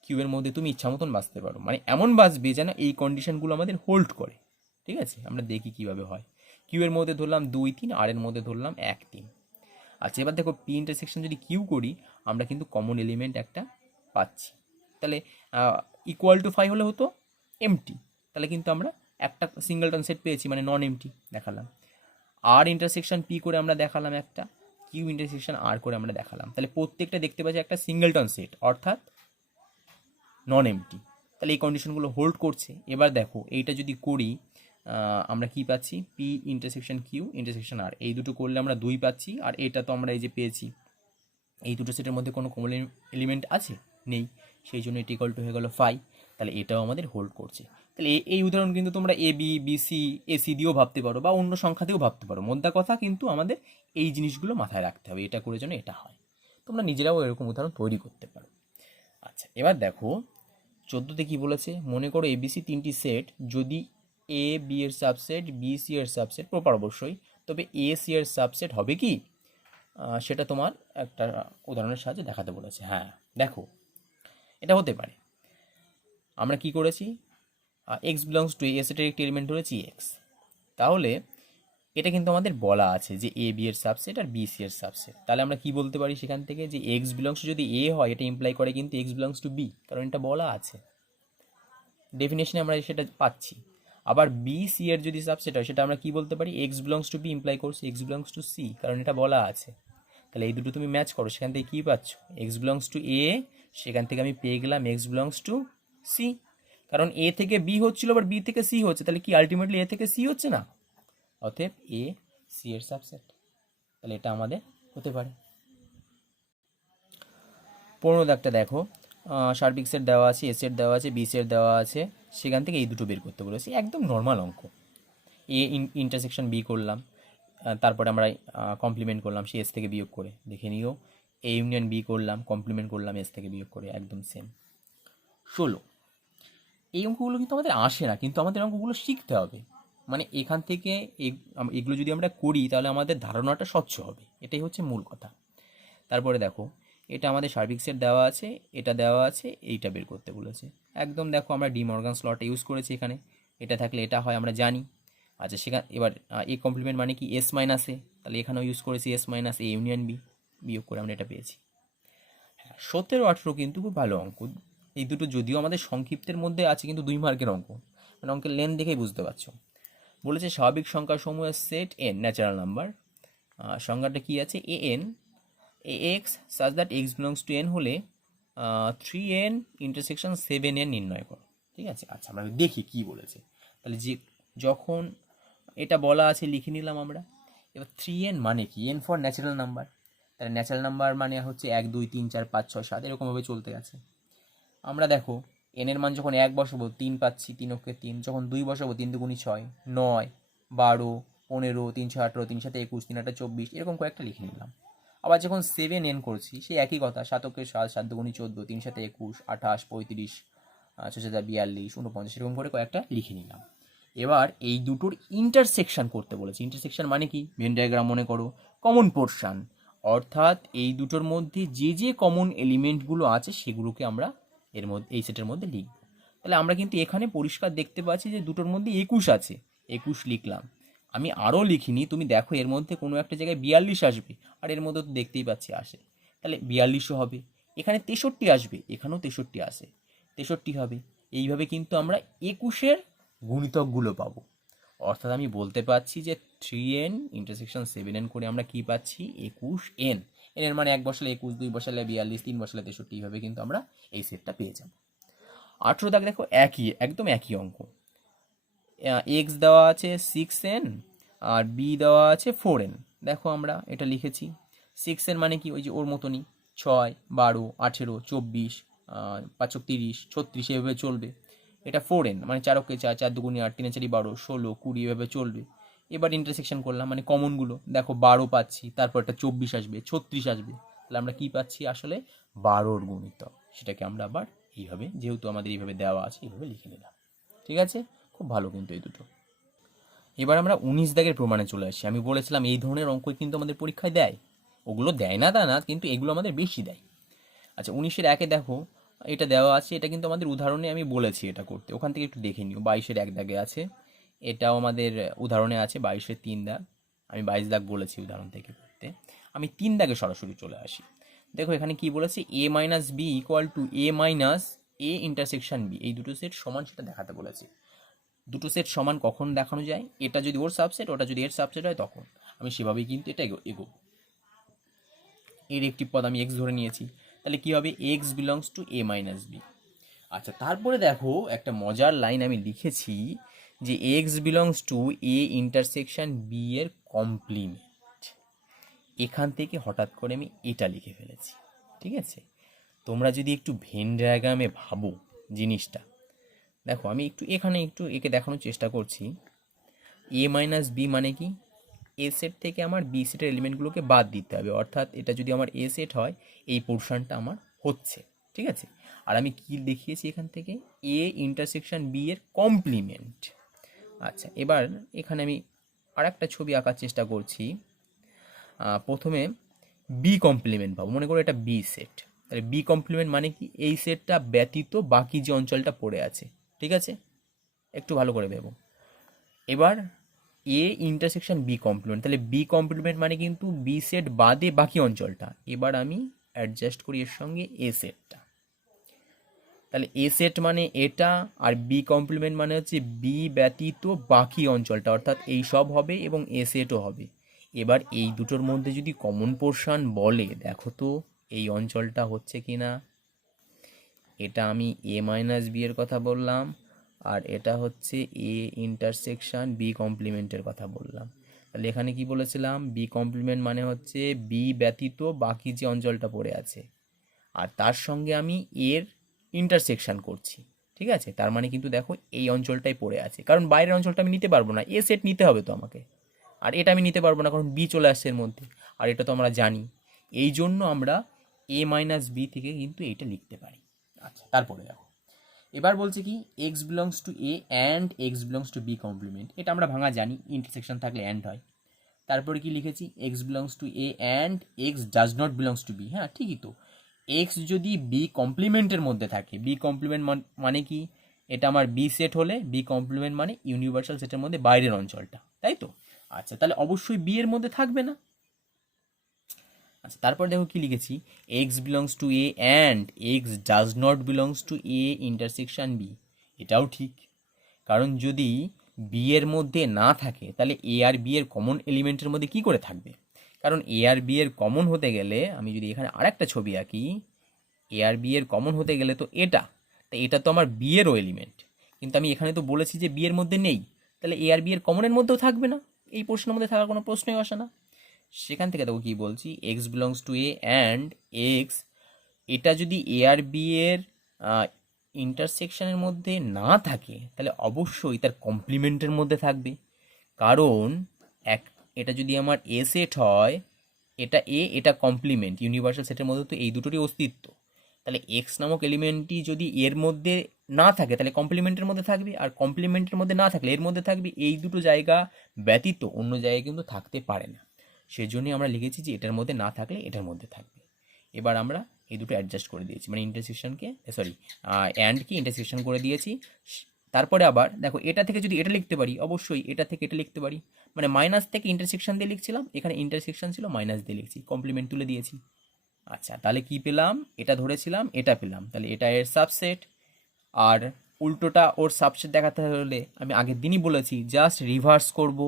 কিউ এর মধ্যে তুমি ইচ্ছা মতন বাঁচতে পারো, মানে এমন বাঁচবে যেন এই কন্ডিশনগুলো আমাদের হোল্ড করে। ঠিক আছে, আমরা দেখি কিভাবে হয়। কিউ এর মধ্যে ধরলাম 2 3, আর এর মধ্যে ধরলাম 1 3। আচ্ছা এবার দেখো পি ইন্টারসেকশন যদি কিউ করি আমরা কিন্তু কমন এলিমেন্ট একটা পাচ্ছি। তাহলে ইকুয়াল টু ফাই হলে হতো এমটি, তাহলে কিন্তু আমরা একটা সিঙ্গেলটন সেট পেয়েছি, মানে নন এমটি দেখালাম। আর ইন্টারসেকশন পি করে আমরা দেখালাম একটা, কিউ ইন্টারসেকশন আর করে আমরা দেখালাম, তাহলে প্রত্যেকটা দেখতে পাচ্ছি একটা সিঙ্গেলটন সেট অর্থাৎ নন এমটি। তাহলে এই কন্ডিশনগুলো হোল্ড করছে। এবার দেখো এইটা যদি করি আমরা কি পাচ্ছি, পি ইন্টারসেকশন কিউ ইন্টারসেকশন আর, এই দুটো করলে আমরা 2 পাচ্ছি। আর এটা তো আমরা এই যে পেয়েছি, এই দুটো সেটের মধ্যে কোনো কমন এলিমেন্ট আছে নেই, সেই জন্য এটি ইকুয়াল টু হয়ে গেল ফাই। তাহলে এটাও আমাদের হোল্ড করছে। তাহলে এই উদাহরণ কিন্তু তোমরা a b b c a c দিয়েও ভাবতে পারো বা অন্য সংখ্যা দিয়েও ভাবতে পারো, মোদ্দা কথা কিন্তু আমাদের এই জিনিসগুলো মাথায় রাখতে হবে, এটা করে যেন এটা হয়। তোমরা নিজেরাও এরকম উদাহরণ তৈরি করতে পারো। আচ্ছা এবার দেখো 14তে কি বলেছে, মনে করো এবিসি তিনটি সেট, যদি এ বি এর সাবসেট, বি সি এর সাবসেট প্রপার অবশ্যই, তবে এ সি এর সাবসেট হবে কি, সেটা তোমার একটা উদাহরণের সাহায্যে দেখাতে বলেছে। হ্যাঁ দেখো এটা হতে পারে। আমরা কি করেছি, এক্স বিলংস টু এ সেটের একটি এলিমেন্ট ধরেছি এক্স, তাহলে এটা কিন্তু আমাদের বলা আছে যে এ বি এর সাবসেট আর বি সি এর সাবসেট। তাহলে আমরা কি বলতে পারি সেখান থেকে, যে এক্স বিলংস টু যদি এ হয় এটা ইমপ্লাই করে কিন্তু এক্স বিলংস টু বি, কারণ এটা বলা আছে ডেফিনেশনে, আমরা সেটা পাচ্ছি। আবার বি সি এর যদি সাবসেট হয় সেটা আমরা কি বলতে পারি, X belongs to B imply করছে এক্স বিলংস টু সি, কারণ এটা বলা আছে। তাহলে এই দুটো তুমি ম্যাচ করো, সেখান থেকে কী পাচ্ছ, এক্স বিলংস টু এ, সেখান থেকে আমি পেয়ে গেলাম এক্স বিলংস টু সি, কারণ এ থেকে বি হচ্ছিল আবার বি থেকে সি হচ্ছে, তাহলে কি আলটিমেটলি এ থেকে সি হচ্ছে না, অতএব এ সি এর সাবসেট। তাহলে এটা আমাদের হতে পারে। 15 দাগটা দেখো, সার্বিক সেট দেওয়া আছে, এ সেট দেওয়া আছে, বি সেট দেওয়া আছে, সেখান থেকে এই দুটো বের করতে বলেছি, একদম নর্মাল অঙ্ক। এ ইন্টারসেকশন বি করলাম, তারপরে আমরা কমপ্লিমেন্ট করলাম সে এস থেকে বিয়োগ করে, দেখে নিও। এ ইউনিয়ন বি করলাম, কমপ্লিমেন্ট করলাম এস থেকে বিয়োগ করে, একদম সেম। 16 এই অঙ্কগুলো কিন্তু আমাদের আসে না, কিন্তু আমাদের অঙ্কগুলো শিখতে হবে, মানে এখান থেকে এগুলো যদি আমরা করি তাহলে আমাদের ধারণাটা স্বচ্ছ হবে, এটাই হচ্ছে মূল কথা। তারপরে দেখো এটা আমাদের সার্বিক সেট দেওয়া আছে, এটা দেওয়া আছে, এইটা বের করতে বলেছে। একদম দেখো আমরা ডি মর্গান স্লট ইউজ করেছি এখানে, এটা থাকলে এটা হয় আমরা জানি। আচ্ছা সেখানে এবার এ কমপ্লিমেন্ট মানে কি এস মাইনাস এ, তাহলে এখানেও ইউজ করেছি S minus A union B, বিয়োগ করে আমরা এটা পেয়েছি। 17 18 কিন্তু খুব ভালো অঙ্ক, এই দুটো যদিও আমাদের সংক্ষিপ্তের মধ্যে আছে কিন্তু 2 মার্কের অঙ্ক, মানে অঙ্কের লেন দেখেই বুঝতে পারছো। বলেছে স্বাভাবিক সংখ্যা সমূহের সেট এন ন্যাচারাল নাম্বার, সংখ্যাটা কি আছে A N A x such that X belongs two N হলে 3n ইন্টারসেকশন 7n নির্ণয় করো। ঠিক আছে, আচ্ছা আমরা দেখি কি বলেছে। তাহলে যে যখন এটা বলা আছে লিখে নিলাম আমরা। এবার 3n মানে কি, এন ফর ন্যাচারাল নাম্বার, তাহলে ন্যাচারাল নাম্বার মানে হচ্ছে 1 2 3 4 5 6 7 এরকমভাবে চলতে আছে। আমরা দেখো এন এর মান যখন 1 বসাবো 3 পাচ্ছি, 3 অক্ষে 3, যখন 2 বসাবো 3 দুগুণী 6 9 12 15 3 6 18 3 7 21 3 8 24 এরকম কয়েকটা লিখে নিলাম। আবার যখন 7n করছি সেই একই কথা, 7 অক্ষে 7 7 দুগুণী 14 3 7 21 28 35 6 7 42 49 এরকম করে কয়েকটা লিখে নিলাম। এবার এই দুটোর ইন্টারসেকশন করতে বলেছে। ইন্টারসেকশন মানে কি, ভেন ডায়াগ্রাম মনে করো, কমন পোর্শন, অর্থাৎ এই দুটোর মধ্যে যে যে কমন এলিমেন্টগুলো আছে সেগুলোকে আমরা এর মধ্যে এই সেটের মধ্যে লিখব। তাহলে আমরা কিন্তু এখানে পরিষ্কার দেখতে পাচ্ছি যে দুটোর মধ্যে 21 আছে, 21 লিখলাম। আমি আরও লিখিনি, তুমি দেখো এর মধ্যে কোনো একটা জায়গায় 42 আসবে, আর এর মধ্যে তো দেখতেই পাচ্ছি আসে, তাহলে 42ও হবে। এখানে 63 আসবে, এখানেও 63 আসে, 63 হবে। এইভাবে কিন্তু আমরা 21-এর গুণিতকগুলো পাবো। অর্থাৎ আমি বলতে পারছি যে 3n ইন্টারসেকশন 7n করে আমরা কি পাচ্ছি 21n। এর মানে 1 বসালে 21, 2 বসালে 42, 3 বসালে 63, এইভাবে কিন্তু আমরা এই সেটটা পেয়ে যাব। 18 দাগ দেখো একই, একদম একই অঙ্ক। এক্স দেওয়া আছে 6n, আর বি দেওয়া আছে 4n। দেখো আমরা এটা লিখেছি। 6n মানে কি, ওই যে ওর মতনই 6, 12, 18, 24, 5 30, 36 এভাবে চলবে। এটা 4n মানে 4 অক্ষে 4, 4 দুগুণে 8, 3 4 12, 16, 20 এভাবে চলবে। এবার ইন্টারসেকশন করলাম, মানে কমনগুলো দেখো 12 পাচ্ছি, তারপর একটা 24 আসবে, 36 আসবে। তাহলে আমরা কি পাচ্ছি আসলে 12-র গুণিতক। সেটাকে আমরা আবার এইভাবে, যেহেতু আমাদের এইভাবে দেওয়া আছে, এইভাবে লিখে নিলাম। ঠিক আছে, খুব ভালো কিন্তু এই দুটো। এবার আমরা 19 দাগের প্রমাণে চলে আসি। আমি বলেছিলাম এই ধরনের অঙ্ক কিন্তু আমাদের পরীক্ষায় দেয়, ওগুলো দেয় না তা না, কিন্তু এগুলো আমাদের বেশি দেয়। আচ্ছা, 19-এর 1-এ দেখো এটা দেওয়া আছে, এটা কিন্তু আমাদের উদাহরণে আমি বলেছি এটা করতে, ওখান থেকে একটু দেখে নিও। 22-এর 1 দাগে আছে, এটাও আমাদের উদাহরণে আছে 22-এর 3 দাগ। আমি 22 দাগ বলেছি উদাহরণ থেকে করতে। আমি 3 দাগে সরাসরি চলে আসি। দেখো এখানে কি বলেছে, a minus B equal to a minus a intersection B, এই দুটো সেট সমান সেটা দেখাতে বলেছে। দুটো সেট সমান কখন দেখানো যায়, এটা যদি ওর সাবসেট, ওটা যদি এর সাবসেট হয়, তখন আমি সেভাবেই কিন্তু এটা এগোবো। এর একটি পদ আমি এক্স ধরে নিয়েছি, তাহলে কি হবে, X belongs to A minus B. আচ্ছা, তারপরে দেখো একটা মজার লাইন আমি লিখেছি যে X belongs to A intersection B এর কমপ্লিমেন্ট। এখান থেকে হঠাৎ করে আমি এটা লিখে ফেলেছি। ঠিক আছে, তোমরা যদি একটু ভেন ডায়াগ্রামে ভাবো জিনিসটা, দেখো আমি একটু এখানে একটু একে দেখানোর চেষ্টা করছি। এ মাইনাস বি মানে কি, এ সেট থেকে আমার বি সেটের এলিমেন্টগুলোকে বাদ দিতে হবে, অর্থাৎ এটা যদি আমার এ সেট হয়, এই পোর্শনটা আমার হচ্ছে। ঠিক আছে, আর আমি কি দেখিয়েছি এখান থেকে, এ ইন্টারসেকশন বি এর কমপ্লিমেন্ট। আচ্ছা, এবার এখানে আমি আর একটা ছবি আঁকার চেষ্টা করছি। প্রথমে বি কমপ্লিমেন্ট পাবো, মনে করো এটা বি সেট, তাহলে বি কমপ্লিমেন্ট মানে কি, এই সেটটা ব্যতীত বাকি যে অঞ্চলটা পড়ে আছে। ঠিক আছে, একটু ভালো করে ভেবো। এবার এ ইন্টারসেকশন বি কমপ্লিমেন্ট, তাহলে বি কমপ্লিমেন্ট মানে কিন্তু বি সেট বাদে বাকি অঞ্চলটা। এবার আমি অ্যাডজাস্ট করি এর সঙ্গে এ সেটটা, তাহলে এ সেট মানে এটা, আর বি কমপ্লিমেন্ট মানে হচ্ছে বি ব্যতীত বাকি অঞ্চলটা, অর্থাৎ এই সব হবে এবং এ সেটও হবে। এবার এই দুটোর মধ্যে যদি কমন পোর্শন বলে, দেখো তো এই অঞ্চলটা হচ্ছে কি না। এটা আমি এ মাইনাস বি এর কথা বললাম, আর এটা হচ্ছে এ ইন্টারসেকশন বি কমপ্লিমেন্টের কথা বললাম। তাহলে এখানে কি বলেছিলাম, বি কমপ্লিমেন্ট মানে হচ্ছে বি ব্যতীত বাকি যে অঞ্চলটা পড়ে আছে, আর তার সঙ্গে আমি এর ইন্টারসেকশন করছি। ঠিক আছে, তার মানে কিন্তু দেখো এই অঞ্চলটাই পড়ে আছে, কারণ বাইরের অঞ্চলটা আমি নিতে পারবো না, এ সেট নিতে হবে তো আমাকে। আর এটা আমি নিতে পারবো না, কারণ বি চলে আসছে এর মধ্যে, আর এটা তো আমরা জানি। এই জন্য আমরা এ মাইনাস বি থেকে কিন্তু এইটা লিখতে পারি। আচ্ছা, তারপরে দেখো এবার বলছে কি, X belongs to A and X belongs to B complement, এটা আমরা ভাঙা জানি, ইন্টারসেকশন থাকলে অ্যান্ড হয়। তারপরে কি লিখেছি, X belongs to A and X does not belongs to B. হ্যাঁ ঠিকই তো, এক্স যদি বি কমপ্লিমেন্টের মধ্যে থাকে, বি কমপ্লিমেন্ট মানে কি, এটা আমার বি সেট হলে বি কমপ্লিমেন্ট মানে ইউনিভার্সাল সেটের মধ্যে বাইরের অঞ্চলটা, তাই তো। আচ্ছা, তাহলে অবশ্যই বি এর মধ্যে থাকবে না। আচ্ছা, তারপর দেখো কি লিখেছি, X belongs to A and X does not belongs to A intersection B. এটাও ঠিক, কারণ যদি বি এর মধ্যে না থাকে, তাহলে এ আর বি এর কমন এলিমেন্টের মধ্যে কি করে থাকবে, কারণ এ আর বি এর কমন হতে গেলে, আমি যদি এখানে আরেকটা ছবি আঁকি, এ আর বি এর কমন হতে গেলে তো এটা, তো এটা তো আমার বি এরও এলিমেন্ট, কিন্তু আমি এখানে তো বলেছি যে বি এর মধ্যে নেই, তাহলে এ আর বি এর কমনের মধ্যেও থাকবে না, এই প্রশ্নের মধ্যে থাকার কোনো প্রশ্নই আসে না। সেখান থেকে দেখো কি বলছি, x belongs to A and x, এটা যদি এ আর বি এর ইন্টারসেকশনের মধ্যে না থাকে, তাহলে অবশ্যই তার কমপ্লিমেন্টের মধ্যে থাকবে, কারণ এক, এটা যদি আমার এ সেট হয়, এটা এ, এটা কমপ্লিমেন্ট, ইউনিভার্সাল সেটের মধ্যে তো এই দুটোরই অস্তিত্ব। তাহলে এক্স নামক এলিমেন্টটি যদি এর মধ্যে না থাকে, তাহলে কমপ্লিমেন্টের মধ্যে থাকবে, আর কমপ্লিমেন্টের মধ্যে না থাকলে এর মধ্যে থাকবে, এই দুটো জায়গা ব্যতীত অন্য জায়গায় কিন্তু থাকতে পারে না। সেই জন্যই আমরা লিখেছি যে এটার মধ্যে না থাকলে এটার মধ্যে থাকবে। এবার আমরা এই দুটো অ্যাডজাস্ট করে দিয়েছি, মানে ইন্টারসেকশনকে, সরি অ্যান্ডকে ইন্টারসেকশন করে দিয়েছি। তারপরে আবার দেখো, এটা থেকে যদি এটা লিখতে পারি, অবশ্যই এটা থেকে এটা লিখতে পারি, মানে মাইনাস থেকে ইন্টারসেকশন দিয়ে লিখছিলাম, এখানে ইন্টারসেকশন ছিল, মাইনাস দিয়ে লিখছি, কমপ্লিমেন্ট তুলে দিয়েছি। আচ্ছা, তাহলে কি পেলাম, এটা ধরেছিলাম, এটা পেলাম, তাহলে এটা এর সাবসেট। আর উল্টোটা ওর সাবসেট দেখাতে হলে আমি আগের দিনই বলেছি, জাস্ট রিভার্স করব।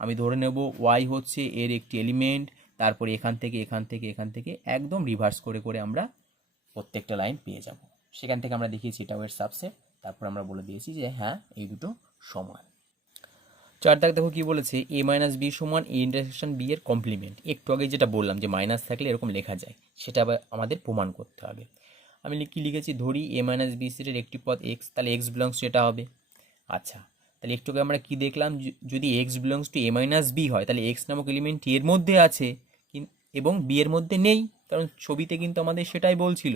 আমি ধরে নেব ওয়াই হচ্ছে এর একটি এলিমেন্ট, তারপরে এখান থেকে এখান থেকে এখান থেকে একদম রিভার্স করে করে আমরা প্রত্যেকটা লাইন পেয়ে যাব। সেখান থেকে আমরা দেখিয়েছি এটাও এর সাবসেট, তারপর আমরা বলে দিয়েছি যে হ্যাঁ এই দুটো সমান। 4 দাগ দেখো কি বলেছে, এ মাইনাস বি সমান এ ইন্টারসেকশন বি এর কমপ্লিমেন্ট। একটু আগে যেটা বললাম যে মাইনাস থাকলে এরকম লেখা যায়, সেটা আবার আমাদের প্রমাণ করতে হবে। আমি কি লিখেছি, ধরি এ মাইনাস বি সেটের একটি পদ এক্স, তাহলে এক্স বিলংস টু এটা হবে। আচ্ছা, তাহলে একটু আগে আমরা কি দেখলাম, যদি X belongs to A minus B হয় তাহলে এক্স নামক এলিমেন্ট এর মধ্যে আছে এবং বি এর মধ্যে নেই, কারণ ছবিতে কিন্তু আমাদের সেটাই বলছিল,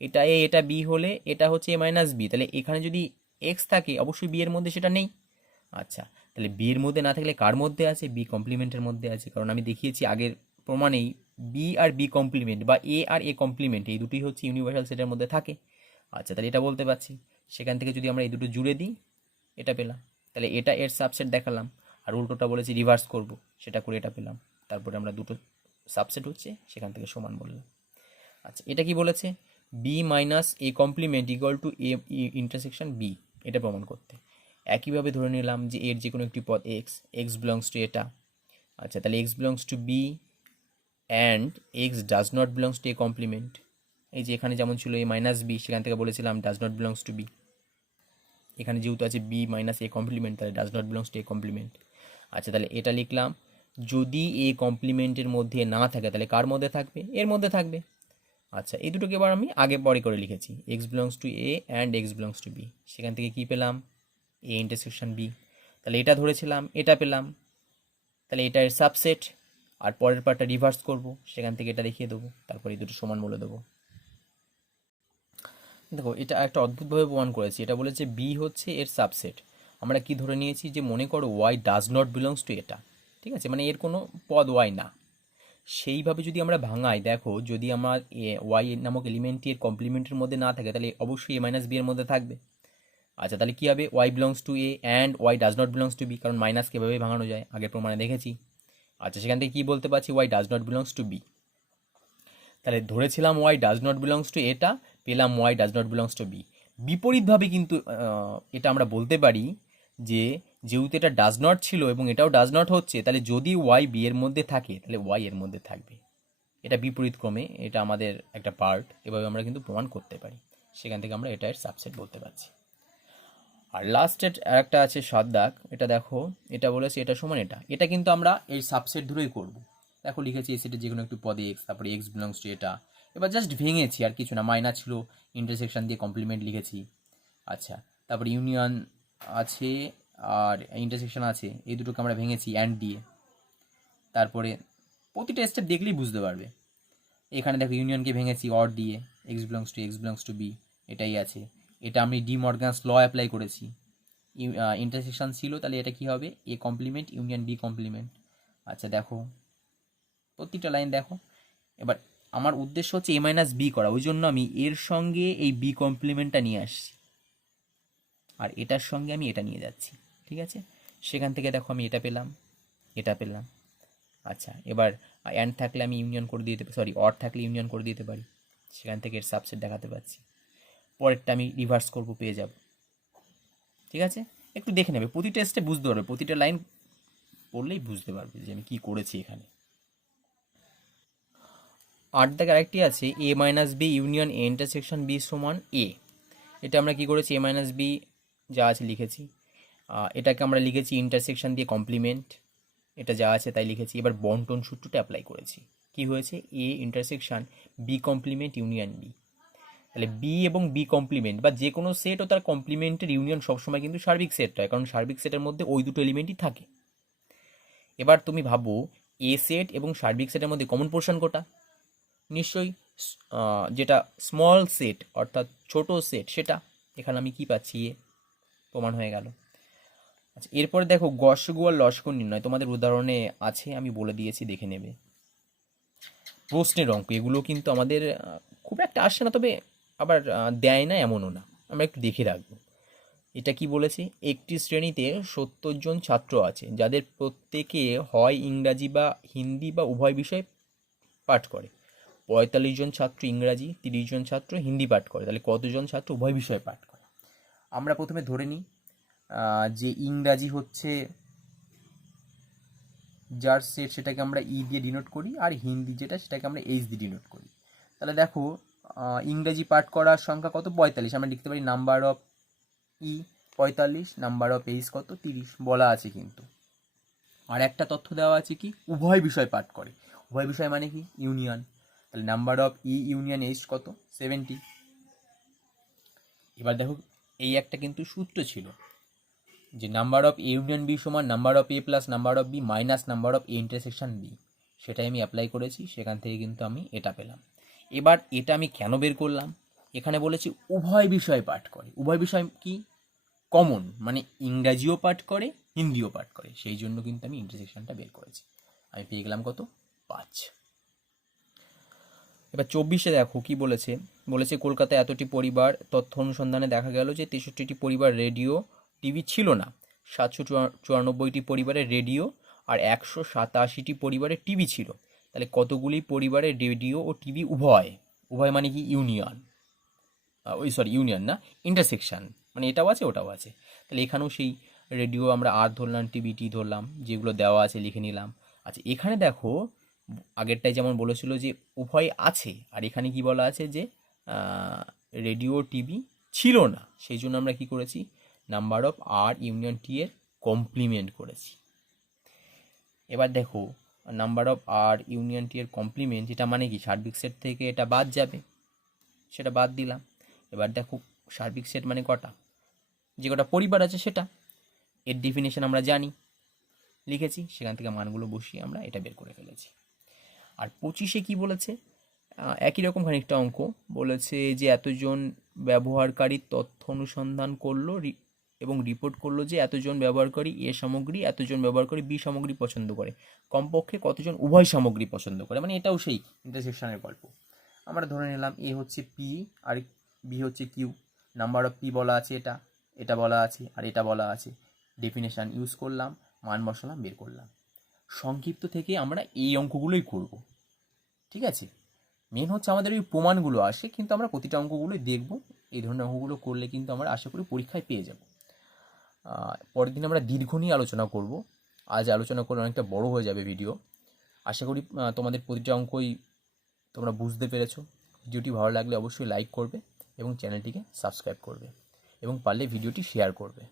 এটা এ এটা বি হলে এটা হচ্ছে এ মাইনাস বি, তাহলে এখানে যদি এক্স থাকে অবশ্যই বি এর মধ্যে সেটা নেই। আচ্ছা, তাহলে বি এর মধ্যে না থাকলে কার মধ্যে আছে, বি কমপ্লিমেন্টের মধ্যে আছে, কারণ আমি দেখিয়েছি আগের প্রমাণেই বি আর বি কমপ্লিমেন্ট বা এ আর এ কমপ্লিমেন্ট এই দুটোই হচ্ছে ইউনিভার্সাল সেটের মধ্যে থাকে। আচ্ছা, তাহলে এটা বলতে পারছি, সেখান থেকে যদি আমরা এই দুটো জুড়ে দিই এটা পেলাম, তাহলে এটা এর সাবসেট দেখালাম, আর উল্টোটা বলেছি রিভার্স করব, সেটা করে এটা পেলাম, তারপরে আমরা দুটো সাবসেট হচ্ছে সেখান থেকে সমান বললাম। আচ্ছা, এটা কি বলেছে, B minus A complement equal to A intersection B, এটা প্রমাণ করতে একইভাবে ধরে নিলাম যে এর যে কোনো একটি পদ এক্স, এক্স বিলংস টু এটা। আচ্ছা, তাহলে X belongs to B and X does not belongs to A complement. এই যে এখানে যেমন ছিল এ মাইনাস বি, সেখান থেকে বলেছিলাম does not belongs to B, এখানে যেহেতু আছে বি মাইনাস এ কমপ্লিমেন্ট তাহলে does not belongs to A complement. আচ্ছা, তাহলে এটা লিখলাম, যদি এ কমপ্লিমেন্টের মধ্যে না থাকে তাহলে কার মধ্যে থাকবে, এর মধ্যে থাকবে। আচ্ছা, এই দুটোকে এবার আমি আগে পরে করে লিখেছি, X belongs to A and X belongs to B, সেখান থেকে কী পেলাম, এ ইন্টারসেকশন বি, তাহলে এটা ধরেছিলাম এটা পেলাম, তাহলে এটা এর সাবসেট, আর পরের পার্টটা রিভার্স করব, সেখান থেকে এটা দেখিয়ে দেবো, তারপরে এই দুটো সমান বলে দেবো। দেখো এটা একটা অদ্ভুতভাবে প্রমাণ করেছি, এটা বলেছে বি হচ্ছে এর সাবসেট, আমরা কি ধরে নিয়েছি যে মনে করো Y does not belongs to এটা, ঠিক আছে, মানে এর কোনো পদ ওয়াই না, সেইভাবে যদি আমরা ভাঙাই, দেখো যদি আমার ওয়াই নামক এলিমেন্টটি এর কমপ্লিমেন্টের মধ্যে না থাকে তাহলে অবশ্যই এ মাইনাস বি এর মধ্যে থাকবে। আচ্ছা, তাহলে কী হবে, Y belongs to A and Y does not belongs to B, কারণ মাইনাস কীভাবে ভাঙানো যায় আগের প্রমাণে দেখেছি। আচ্ছা, সেখান থেকে কী বলতে পারছি, y does not belongs to b, তাহলে ধরেছিলাম y does not belongs to এটা, পেলাম y does not belongs to b. বিপরীতভাবে কিন্তু এটা আমরা বলতে পারি যে যেহেতু এটা ডাজ নট ছিল এবং এটাও ডাজ নট হচ্ছে, তাহলে যদি ওয়াই বি এর মধ্যে থাকে তাহলে ওয়াই এর মধ্যে থাকবে, এটা বিপরীত ক্রমে, এটা আমাদের একটা পার্ট, এভাবে আমরা কিন্তু প্রমাণ করতে পারি, সেখান থেকে আমরা এটা এর সাবসেট বলতে পারছি। আর লাস্টের একটা আছে 7 দাগ, এটা দেখো, এটা বলেছে এটা সমান এটা, এটা কিন্তু আমরা এই সাবসেট ধরেই করব। দেখো লিখেছি এই সেটে যে কোনো একটু পদে এক্স, তারপরে এক্স বিলংস টু এটা, এবার জাস্ট ভেঙেছি আর কিছু না, মাইনাস ছিল ইন্টারসেকশন দিয়ে কমপ্লিমেন্ট লিখেছি। আচ্ছা, তারপরে ইউনিয়ন আছে আর ইন্টারসেকশন আছে, এই দুটোকে আমরা ভেঙেছি অ্যান্ড দিয়ে, তারপরে প্রতিটা স্টেপ দেখলেই বুঝতে পারবে। এখানে দেখো ইউনিয়নকে ভেঙেছি অর দিয়ে, এক্স বিলংস টু বি, এটাই আছে, এটা আমি ডি মর্গানস ল অ্যাপ্লাই করেছি, ইন্টারসেকশন ছিল তাহলে এটা কি হবে, A complement union B complement. আচ্ছা, দেখো প্রতিটা লাইন দেখো, এবার আমার উদ্দেশ্য হচ্ছে এ মাইনাস বি করা, ওই জন্য আমি এর সঙ্গে এই বি কমপ্লিমেন্টটা নিয়ে আসছি আর এটার সঙ্গে আমি এটা নিয়ে যাচ্ছি, ঠিক আছে, সেখান থেকে দেখো আমি এটা পেলাম, এটা পেলাম। আচ্ছা, এবার অ্যান্ড থাকলে আমি ইউনিয়ন করে দিতে, সরি অর থাকলে ইউনিয়ন করে দিতে পারি, সেখান থেকে এর সাবসেট দেখাতে পারছি, পরেরটা আমি রিভার্স করব, পেয়ে যাব। ঠিক আছে, একটু দেখে নেবে, প্রতিটা স্টেপ বুঝতে পারবে, প্রতিটা লাইন পড়লেই বুঝতে পারবে যে আমি কী করেছি এখানে। 8 দাগে আরেকটি আছে, A minus B union A intersection B সমান এ, এটা আমরা কি করেছি, এ মাইনাস বি যা আছে লিখেছি, এটাকে আমরা লিখেছি ইন্টারসেকশন দিয়ে কমপ্লিমেন্ট, এটা যা আছে তাই লিখেছি, এবার বন্টন সূত্রটা অ্যাপ্লাই করেছি, কি হয়েছে, A intersection B complement union B, তাহলে বি এবং বি কমপ্লিমেন্ট বা যে কোনো সেট ও তার কমপ্লিমেন্টের ইউনিয়ন সবসময় কিন্তু সার্বিক সেট হয়, কারণ সার্বিক সেটের মধ্যে ওই দুটো এলিমেন্টই থাকে। এবার তুমি ভাবো এ সেট এবং সার্বিক সেটের মধ্যে কমন পোর্শন কোটা, নিশ্চয়ই যেটা স্মল সেট অর্থাৎ ছোট সেট সেটা, এখানে আমি কি পাচ্ছি, এ, প্রমাণ হয়ে গেল। আচ্ছা, এরপরে দেখো গসগু আর লসকু নির্ণয়, তোমাদের উদাহরণে আছে, আমি বলে দিয়েছি দেখে নেবে। প্রশ্নের অঙ্ক এগুলো কিন্তু আমাদের খুব একটা আসে না, তবে আবার দেয় না এমনও না, আমরা একটু দেখে রাখবো। এটা কি বলেছে, একটি শ্রেণীতে 70 জন ছাত্র আছে যাদের প্রত্যেকে হয় ইংরাজি বা হিন্দি বা উভয় বিষয় পাঠ করে, 45 জন ছাত্র ইংরাজি, 30 জন ছাত্র হিন্দি পাঠ করে, তাহলে কতজন ছাত্র উভয় বিষয়ে পাঠ করে। আমরা প্রথমে ধরে নিই যে ইংরাজি হচ্ছে যার সেট সেটাকে আমরা ই দিয়ে ডিনোট করি, আর হিন্দি যেটা সেটাকে আমরা এইচ দিয়ে ডিনোট করি। তাহলে দেখো ইংরাজি পাঠ করার সংখ্যা কত, 45, আমরা লিখতে পারি number of E 45, number of H কত, 30 বলা আছে কিন্তু। আর একটা তথ্য দেওয়া আছে কি, উভয় বিষয় পাঠ করে। উভয় বিষয় মানে কি, ইউনিয়ন। তাহলে number of E union H কত, 70। এবার দেখো এই একটা কিন্তু সূত্র ছিল যে number of A union B সমান number of A plus number of B minus number of A intersection B. সেটাই আমি অ্যাপ্লাই করেছি, সেখান থেকে কিন্তু আমি এটা পেলাম। এবার এটা আমি কেন বের করলাম, এখানে বলেছি উভয় বিষয় পাঠ করে। উভয় বিষয় কি, কমন, মানে ইংরাজিও পাঠ করে হিন্দিও পাঠ করে, সেই জন্য কিন্তু আমি ইন্টারসেকশনটা বের করেছি। আমি পেয়ে গেলাম কত, 5। এবার 24-এ দেখো কি বলেছে, বলেছে কলকাতায় এতটি পরিবার, তথ্য অনুসন্ধানে দেখা গেল যে 63টি পরিবার রেডিও টিভি ছিল না, 794টি পরিবারে রেডিও আর 187টি পরিবারে টিভি ছিল। তাহলে কতগুলি পরিবারে রেডিও ও টিভি উভয়, উভয় মানে কি ইউনিয়ন, ইউনিয়ন না, ইন্টারসেকশন, মানে এটাও আছে ওটাও আছে। তাহলে এখানেও সেই রেডিও আমরা আর ধরলাম, টিভি টি ধরলাম, যেগুলো দেওয়া আছে লিখে নিলাম। আচ্ছা এখানে দেখো আগেরটাই যেমন বলেছিল যে উভয় আছে, আর এখানে কি বলা আছে যে রেডিও টিভি ছিল না, সেই জন্য আমরা কি করেছি, number of R union T এর কমপ্লিমেন্ট করেছি। এবার দেখো number of R union T এর কমপ্লিমেন্ট, এটা মানে কি সার্বিক সেট থেকে এটা বাদ যাবে, সেটা বাদ দিলাম। এবার দেখো সার্বিক সেট মানে কটা, যে কটা পরিবার আছে সেটা, এর ডেফিনেশন আমরা জানি, লিখেছি, সেখান থেকে মানগুলো বসিয়ে আমরা এটা বের করে ফেলেছি। আর 25-এ কি বলেছে, একই রকম খানিকটা অঙ্ক বলেছে যে এতজন ব্যবহারকারী তথ্য অনুসন্ধান করলো এবং রিপোর্ট করলো যে এতজন ব্যবহারকারী এ সামগ্রী, এতজন ব্যবহারকারী বি সামগ্রী পছন্দ করে, কমপক্ষে কতজন উভয় সামগ্রী পছন্দ করে, মানে এটাও সেই ইন্টারসেকশনের গল্প। আমরা ধরে নিলাম এ হচ্ছে পি আর বি হচ্ছে কিউ, নাম্বার অফ পি বলা আছে এটা, এটা বলা আছে আর এটা বলা আছে, ডেফিনেশান ইউজ করলাম, মান বসালাম, বের করলাম। সংক্ষিপ্ত থেকে আমরা এই অঙ্কগুলোই করব, ঠিক আছে। মেন হচ্ছে আমাদের ওই প্রমাণগুলো আসে, কিন্তু আমরা প্রতিটা অঙ্কগুলোই দেখব। এই ধরনের অঙ্কগুলো করলে কিন্তু আমরা আশা করি পরীক্ষায় পেয়ে যাব। পরের দিন আমরা দীর্ঘ নিয়ে আলোচনা করব। আজ আলোচনা করে অনেকটা বড় হয়ে যাবে ভিডিও। আশা করি তোমাদের প্রতিটা অঙ্কই তোমরা বুঝতে পেরেছো। ভিডিওটি ভালো লাগলে অবশ্যই লাইক করবে এবং চ্যানেলটিকে সাবস্ক্রাইব করবে এবং পারলে ভিডিওটি শেয়ার করবে।